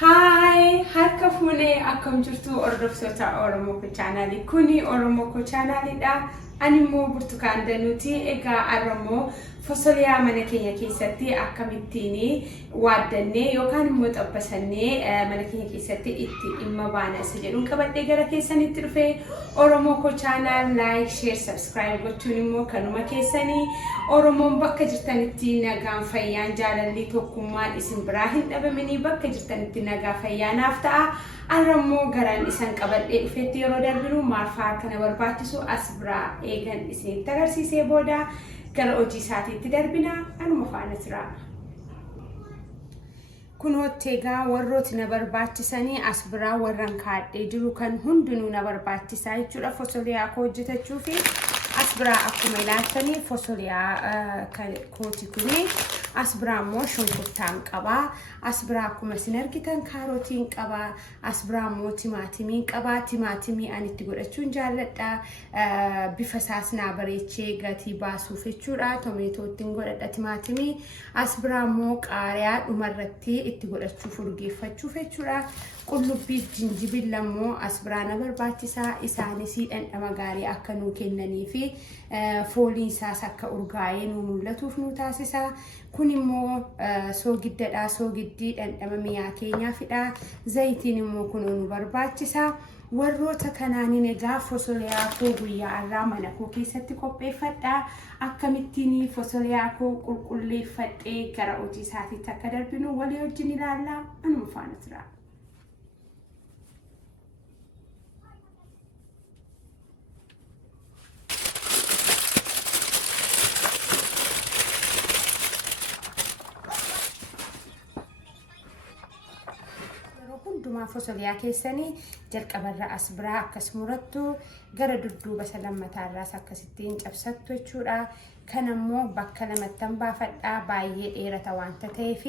Hi, akka fuune akkam jirtu hordoftoota Oromoo channel kuni Oromoo channel dha. Ani immoo Burtukaan Danuuti. Egaa Oromoo Fosoliyaa mana keenya keessatti akkamittiin waaddannee yookaan immoo xabbasannee mana keenya keessatti itti dhimma baana isa jedhuun qabadhee gara keessanitti dhufee Oromoo channel like, share, subscribe gochuun immoo kanuma keessanii Oromoon bakka jirtanitti nagaan fayyaan jaalalli tokkummaan isin biraa hin dhabamini bakka jirtanitti nagaa fayyaanaaf ta'a. Oromoo garaan isan qabadhee dhufetti yeroo darbinu maarfaa kana barbaachisu as biraa eegan isinitti agarsiisee booda gara hojii isaatiitti darbina anuma faana jira. Kunootti egaa warrooti na barbaachisanii as biraa warran kaadhee jiru kan hundinuu na barbaachisaa jechuudha fosoliyaa koo hojjetachuu fi as biraa akkuma ilaaltanii fosoliyaa kooti kuni as biraa immoo shunkurtaan qaba. As biraa akkuma isin argitan kaarootiin qaba. As biraa immoo timaatimiin qaba. Timaatimii ani itti godhachuun jaalladha. Bifa isaas naa bareechee gatii baasuuf jechuudha. Tomaatootiin godhadha timaatimii. As biraa immoo qaariyaa dhumarratti itti godhachuuf urgeeffachuuf jechuudha. Qullubbii jinjibila immoo as biraa na barbaachisaa. Isaanis dhandhama gaarii akka nuu kennanii fi fooliin isaas akka urgaa'ee nuu mul'atuuf nu taasisa. Kun immoo soogiddadha. Soogiddii dhandhama mi'aa keenyaafidha. Zayitiin immoo kun nu barbaachisa. Warroota kanaaniin egaa fosoliyaa koo guyyaa irraa mana koo keessatti qopheeffadha. Akkamittiin fosoliyaa koo qulqulleeffadhee gara hojii isaatiitti akka darbinu walii wajjin ilaalla. Anuma faana jira. Hunduma fosoliyaa keessanii jalqabarra as biraa akkas murattu gara dudduuba salammataarraas akkasittiin cabsattu jechuudha. Kan ammoo bakka lamattan baafadhaa baay'ee dheerata waanta ta'eef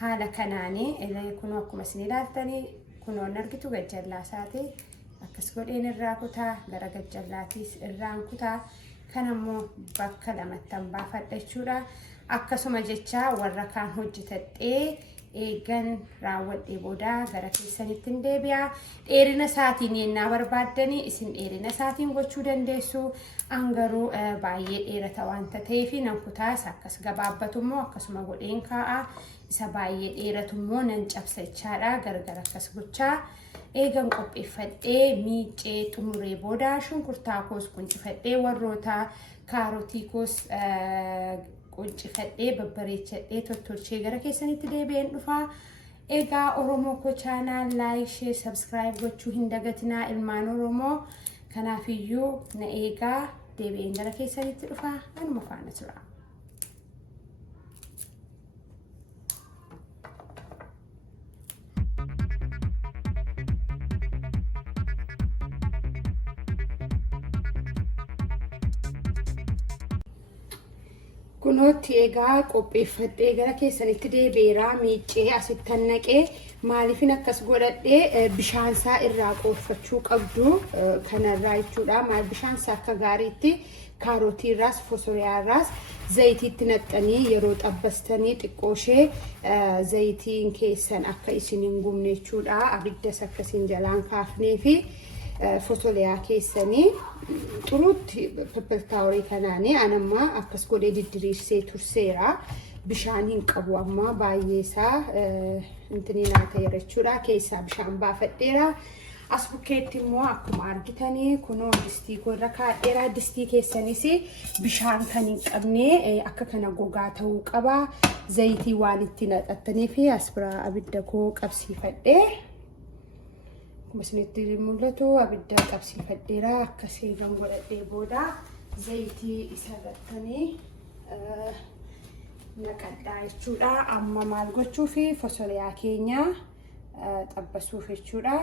haala kanaanii kun akkuma isin ilaaltanii kunoon argitu gajjallaasaati akkas godheen irraa kutaa gara gajjallaatiis irraan kutaa kan ammoo bakka lamattan baafadha jechuudha. Akkasuma jecha warra kaan hojjetadhee eegan raawwadhee booda gara keessanitti hin deebi'a. Dheerina isaatiin yennaa barbaaddanii isin dheerina isaatiin gochuu dandeessu. Angaruu baay'ee dheerata waanta ta'eef nan kutaas akkas gabaabbatu immoo akkasuma godheen kaa'a. Isa baay'ee dheeratu immoo nan cabsa jechaadha. Gargar akkas gochaa eegan qopheeffadhee miicee xumuree booda shunkurtaa koos quncifadhee warroota kaarootii koos quncifadhee babbareechadhee tottolchee gara keessanitti deebi'een dhufa. Egaa Oromoo channel like, share, subscribe gochuu hin dagatinaa ilmaan Oromoo. Kanaafiyyuu na eegaa deebi'een gara keessanitti dhufa. Anuma faana jira. Kunootti egaa qopheeffadhee gara keessanitti deebi'eera. Miicee asittan naqee maaliifin akkas godhadhee bishaan isaa irraa qooffachuu qabdu kanarraa jechuudha. Maal bishaan isaa akka gaariitti kaarootii irraas fosoliyaa irraas zayitiitti naqxanii yeroo xabbastanii xiqqooshee zayitiin keessan akka isin hin gubne jechuudha. Abiddas akkasiin jalaan kaafnee fi fosoliyaa keessanii xuruutti peppertaaworii kanaanii anamma akkas godhee diddiriirsee turseera. Bishaan hin qabu amma baay'ee isaa intini naata jechuudha. Keessaa bishaan baafadheera. As bukkeetti immoo akkuma argitanii kunoo distii koo irra kaa'eera. Distii keessanis bishaan kan hin qabne akka kana gogaa ta'uu qaba. Zayitii waan itti naqattanii fi as biraa abidda koo qabsiifadhee Masnitti mul'atu abidda qabsiifadheera. Akkasii eegan godhadhee booda zayitii isa irrattanii naqadhaa jechuudha. Amma maal gochuu fi fosoliyaa keenya xabbasuuf jechuudha.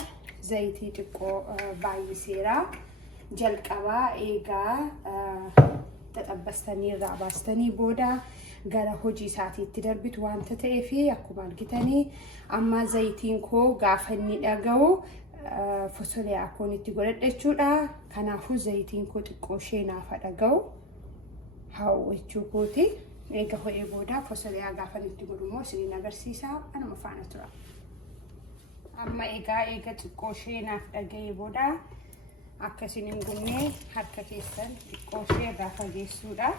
Zayitii xiqqoo baay'iseera. Jalqabaa eegaa xaxabbastanii irraa baastanii booda gara hojii isaatiitti darbitu waanta ta'eef akkuma argitanii amma zayitiin koo gaafa inni dhaga'u fosoliyaa koon itti godhadha jechuudha. Kanaafuu zayitiin koo xiqqoo ishee naaf dhaga'u hawwachuu kooti. Eega ho'ee booda fosoliyaa gaafa itti godhu immoo isiniin agarsiisa. Anuma faana tura. amma eega xiqqoo ishee naaf dhaga'ee booda akkasiin hin gubne harka keessan xiqqoo ishee irraa fageessuudha.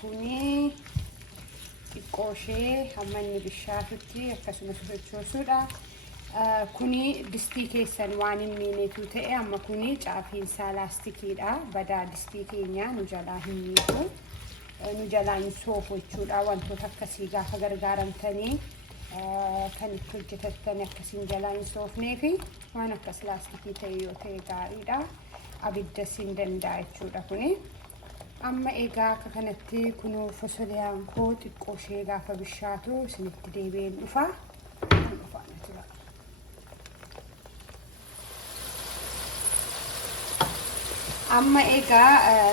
kuni xiqqoo ishee hamma inni bishaatutti akkasumas sochoosuudha. kuni distii keessan waan hin miinetu ta'e amma kuni caafiinsaa laastikiidha. badaa distii keenya nu jalaa hin miitu nu jalaa hin soofu jechuudha. wantoota akkasii gaafa gargaaramtanii kan itti hojjetattan akkasiin jalaa hin soofnee fi waan akkas laastikii ta'e yoo ta'e gaariidha. abidda siin danda'a jechuudha kuni. amma egaa akka kanatti kunoo fosoliyaan koo xiqqoo ishee gaafa bishaatu isinitti deebi'een dhufa. amma egaa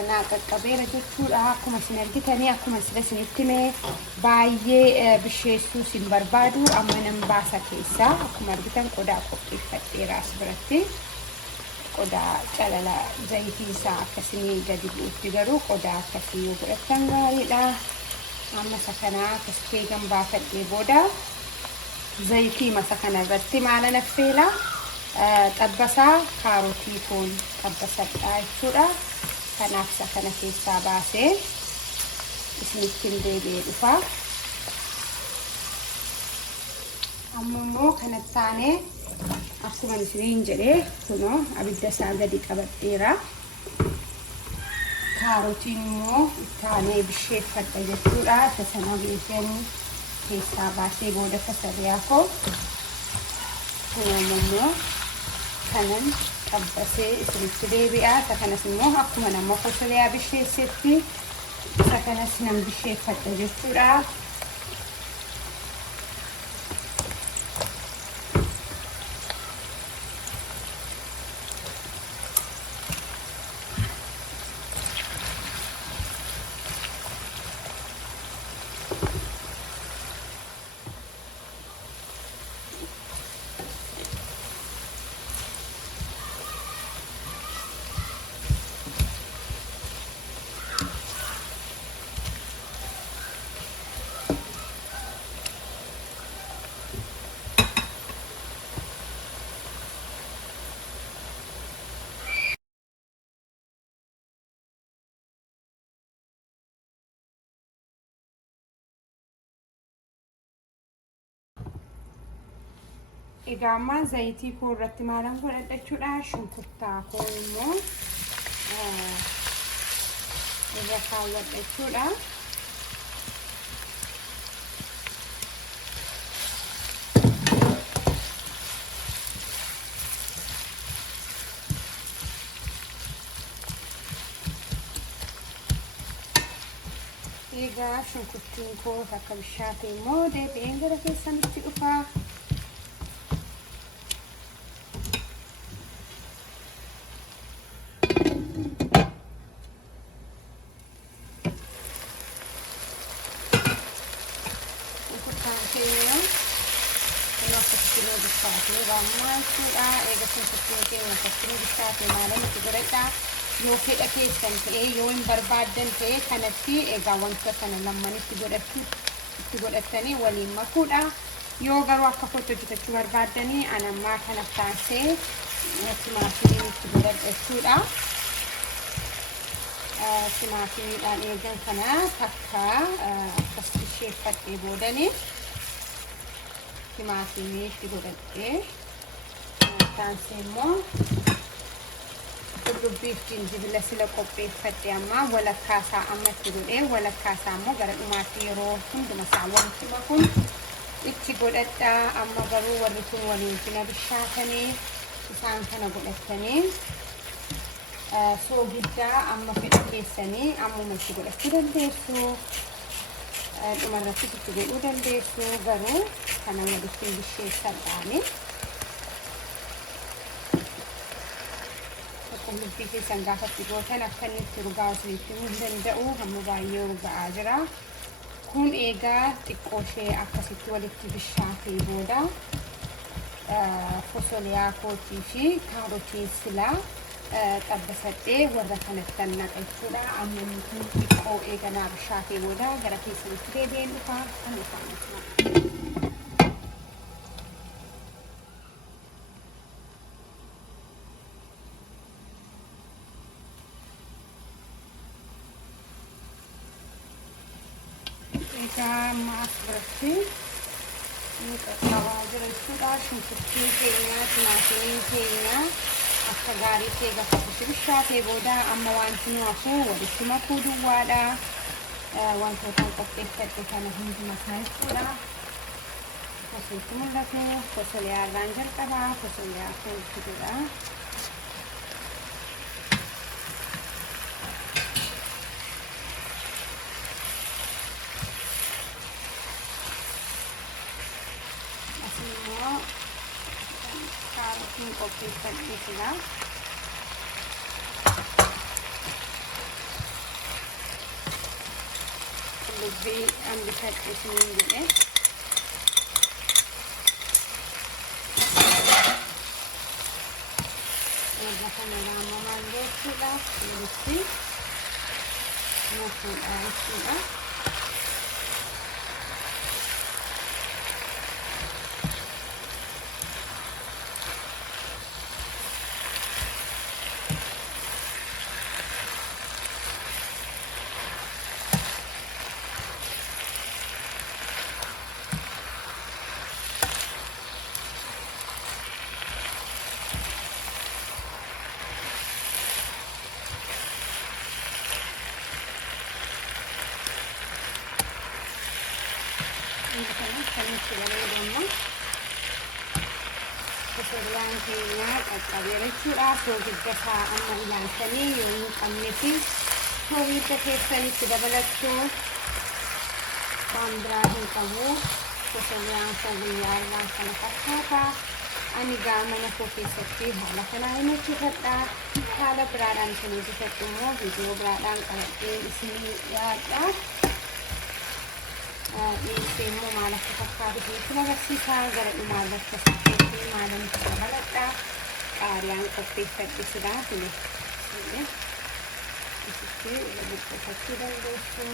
naa qaqqabeera jechuudha. akkuma isin argitanii akkuma isinitti mee baay'ee bisheessuu sin barbaadu amma nan baasa keessaa. akkuma argitan qodaa qopheeffadheera as biratti. qodaa calala zayitii isaa akkasii gadi bu'utti garuu qodaa akkasii yoo godhatan gaariidha. amma isa kana akkasii eegan baafadhee booda zayitii masa kana irratti maalan affeela xabbasaa kaarotii foon xabbasadha jechuudha. kanaaf isa kana keessaa baasee isinitti deebi'ee dhufa. amma immoo kanatti aanee akkuma isiniin jedhee kunoo abidda isaa gadi qabadheera. kaarotiin immoo taanee bisheeffadha jechuudha. isa sana beekeen keessaa baasee booda fosoliyaa koo kunoo immoo kanan qabbasee isinitti deebi'a. isa kanas immoo akkuma nama fosoliyaa bisheessetti isa kanas nan bisheeffadha jechuudha. egaa amma zayitii koo irratti maalan godhadha jechuudha. shunkurtaa koo immoo irra kaawwadha jechuudha. egaa shunkurtiin koo akka bishaate immoo deebi'een gara keessanitti dhufa. eega shunkurtiin keenya akkasii bishaate maalan itti godhadha. yoo fedha keessan ta'e yoo hin barbaaddan ta'e kanatti egaa wanta kana lamanitti godhattanii waliin makuudha. yoo garuu akka kootti hojjetachuu barbaaddanii anammaa kana taasee timaatimii itti godhadha jechuudha. timaatimiidhaan eegan kana takka akkas bisheeffadhee boodanii timaatimii itti godhadhee taasee immoo qullubbii fi jinjibila sila qopheeffadhe amma walakkaasaa ammatti godhee walakkaasaa immoo gara dhumaatti yeroo hunduma isaa wanti makuun itti godhadha. amma garuu warri kun waliin fina bishaatanii isaan kana godhatanii soogiddaa amma fedha keessanii ammuma itti godhachuu dandeessu. dhumarratti itti godhuu dandeessu. garuu kana walitti bisheessadhaani. qullubbii keessan gaafa itti gootan akka inni itti urgaa'u isinitti himuu danda'u. hamma baay'ee urgaa'aa jira. kun egaa xiqqoo ishee akkasitti walitti bishaatee booda fosoliyaa kootii fi kaarotii silaa qabbasadhee warra kanatti naqachuudha. Amma nuti xiqqoo eeganaa bishaatee booda gara keessatti deebi'een dhufaa kan dhufaanidha. Mas bersih ini kawal jelas sudah shunkurti kayaknya timatir kayaknya akka gaarii ta'e gaafatti bishaatee booda amma wanti nu hafu walitti makuu duwwaadha. Wantootaan qopheeffadhe kana hunduma isaa jechuudha. Akkasitti mul'atu fosoliyaa irraan jalqabaa fosoliyaa foolchituudha. Karotiin qopheeffadhe sila qullubbii hambifadhe siniin jedhe warra kana raamamaan jechuudha. Walitti makuudha jechuudha. Fosoliyaan keenya qaqqabeera jechuudha. Soogidda isaa amma ilaaltanii yoo hin qabne fi soogidda keessanitti dabalattu waan biraa hin qabu. Fosoliyaan guyyaa irraa kana fakkaata. Ani mana koo keessatti haala kanaan hojjedha. Haala biraadhaan kan hojjedhu immoo viidiyoo biraadhaan qabadhee isinii dhiyaadha. Ini malah fakkaatu fi agarsiisaa gara dhumaa bakka sakkeetti maalan itti dabaladha. Qaariyaan qopheeffadhe sidaa file. Isitti buqqifachuu dandeessu.